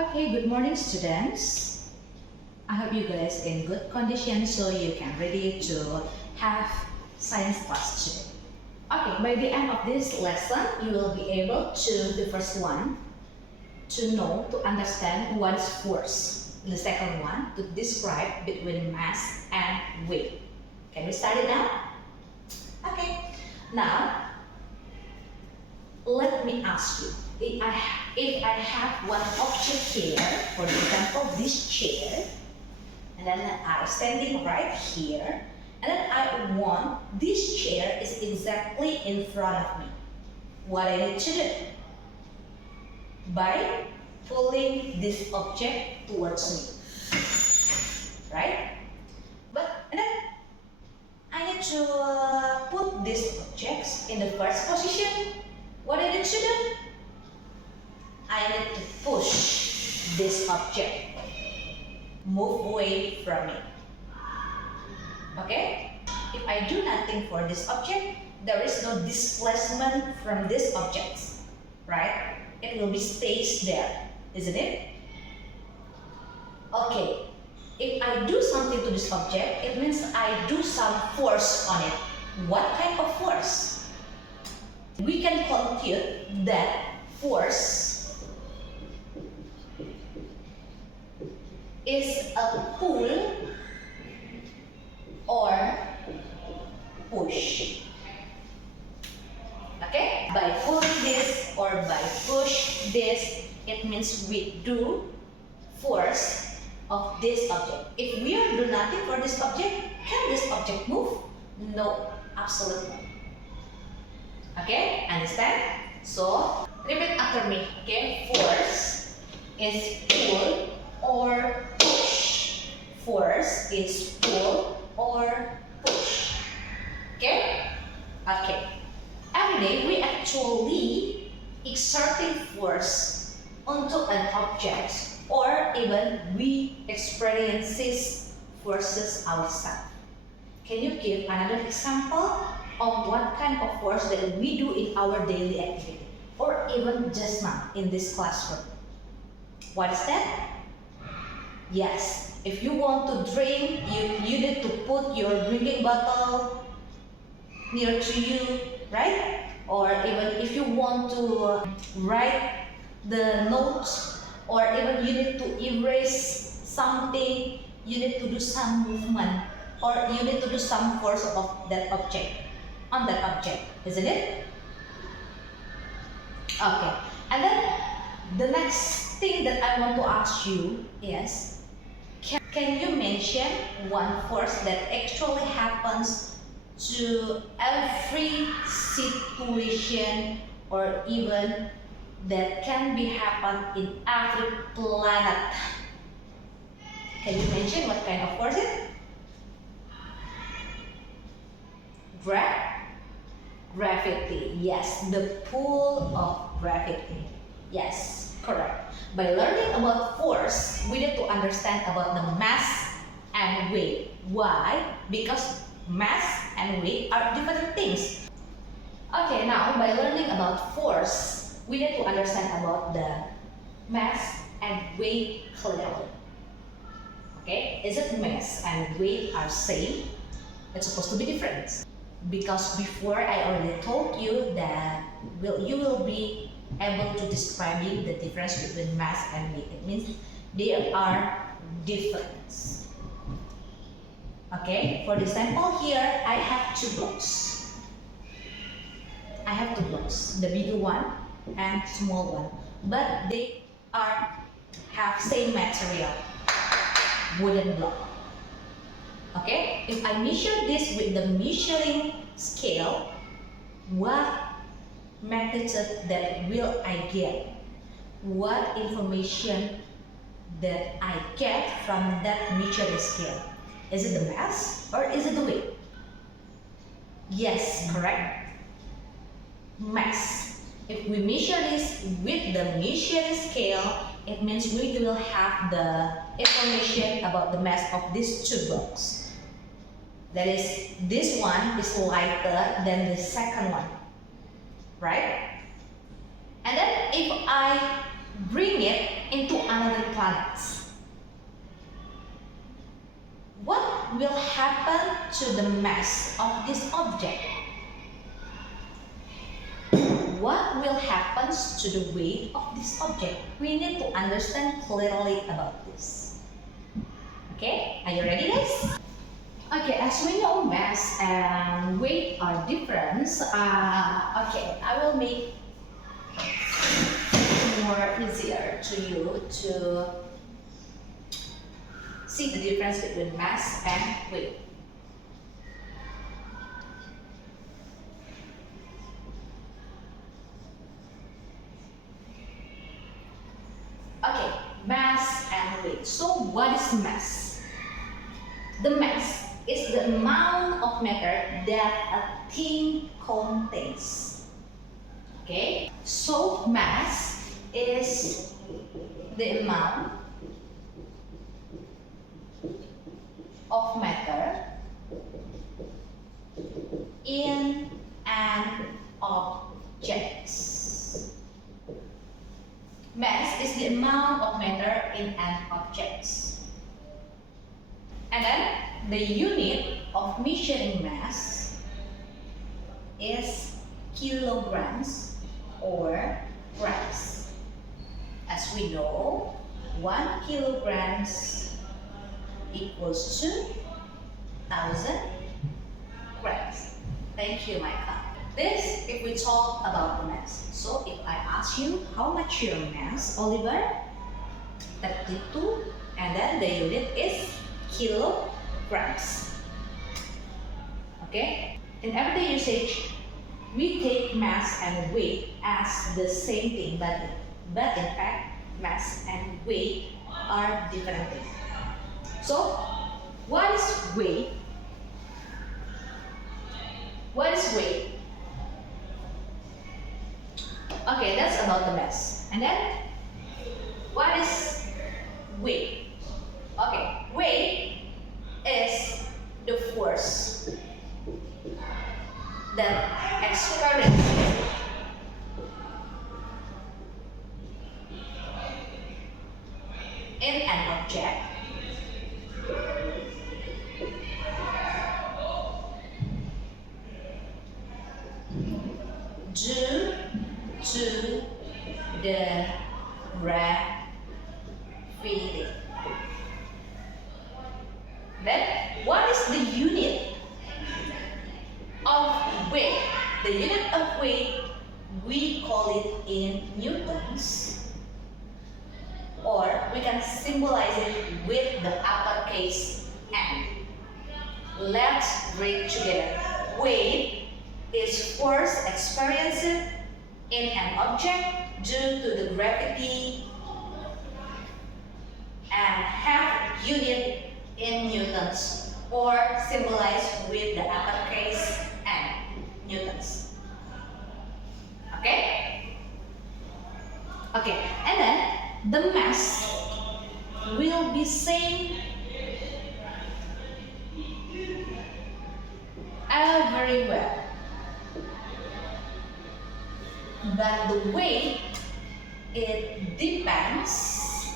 Okay, good morning students. I hope you guys in good condition so you can ready to have science class today. Okay, by the end of this lesson, you will be able to, the first one, to know, to understand what is force. The second one, to describe between mass and weight. Can we start it now? Okay, now, let me ask you, if I have one object here, for example this chair, and then I'm standing right here, and then I want this chair is exactly in front of me. What I need to do? By pulling this object towards me, right? And then I need to put these objects in the first position. What I need to do? I need to push this object, move away from it. Okay? If I do nothing for this object, there is no displacement from this object, right? It will be stays there, isn't it? Okay. If I do something to this object, it means I do some force on it. What kind of force? We can compute that force is a pull or push. Okay? By pulling this or by push this, it means we do force of this object. If we do nothing for this object, can this object move? No, absolutely. Okay, understand? So, repeat after me. Okay, force is pull or push. Force is pull or push. Okay? Okay. Every day we actually exerting force onto an object, or even we experiences forces outside. Can you give another example of what kind of force that we do in our daily activity, or even just now in this classroom? What is that? Yes, if you want to drink, you need to put your drinking bottle near to you, right? Or even if you want to write the notes, or even you need to erase something, you need to do some movement, or you need to do some force of that object, on that object, isn't it? Okay, and then the next thing that I want to ask you is, can you mention one force that actually happens to every situation, or even that can be happen in every planet? Can you mention what kind of force it? Gravity. Yes, the pull of gravity. Yes, correct. By learning about force, we need to understand about the mass and weight. Why? Because mass and weight are different things. Okay, now by learning about force, we need to understand about the mass and weight clearly. Okay, is it mass and weight are same? It's supposed to be different. Because before I already told you that you will be able to describe the difference between mass and weight. It means they are different. Okay, for the example here, I have two blocks. I have two blocks, the bigger one and small one, but they have same material, wooden block. Okay, if I measure this with the measuring scale, what magnitude that will I get? What information that I get from that measuring scale? Is it the mass or is it the weight? Yes, correct. Mass. If we measure this with the measuring scale, it means we will have the information about the mass of these two blocks. That is, this one is lighter than the second one, right? And then if I bring it into another planet, what will happen to the mass of this object? What will happen to the weight of this object? We need to understand clearly about this. Okay, are you ready, guys? Okay, as we know, mass and weight are different. Okay, I will make it more easier to you to see the difference between mass and weight. Okay, mass and weight. So what is mass? The mass is the amount of matter that a thing contains. Okay, so mass is the amount of matter in an object. Mass is the amount of matter in an object. And then the unit of measuring mass is kilograms or grams. As we know, 1 kilograms equals to 1,000 grams. Thank you, Micah. This if we talk about the mass. So if I ask you how much your mass, Oliver, 32, and then the unit is kilograms. Okay? In everyday usage, we take mass and weight as the same thing, but in fact, mass and weight are different things. So, what is weight? What is weight? Okay, that's about the mass. And then, what is weight? Okay, weight is the force that experiences in an object due to the gravity. Then, what is the unit of weight? The unit of weight, we call it in newtons, or we can symbolize it with the uppercase N. Let's read together. Weight is force experienced in an object due to the gravity and have unit in newtons, or symbolized with the uppercase N, newtons. Okay? Okay, and then the mass will be same everywhere, but the weight, it depends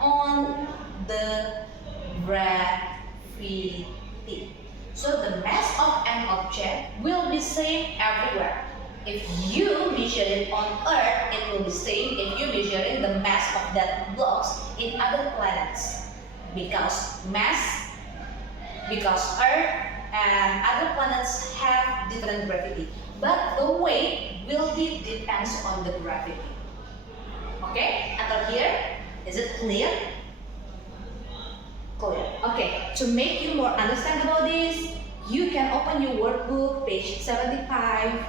on the gravity. So the mass of an object will be same everywhere. If you measure it on Earth, it will be same if you measuring the mass of that blocks in other planets. Because Earth and other planets have different gravity. But the weight will be depends on the gravity. Okay? Until here, is it clear? Clear. Okay, to make you more understand about this, you can open your workbook, page 75,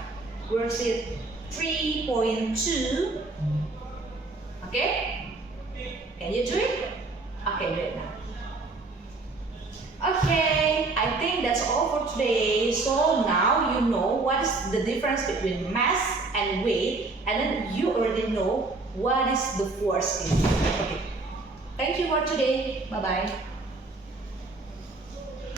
worksheet 3.2. Okay? Can you do it? Okay, do it now. Okay, I think that's all for today. So now you know what is the difference between mass and weight, and then you already know what is the force in it. Okay. Thank you for today. Bye-bye.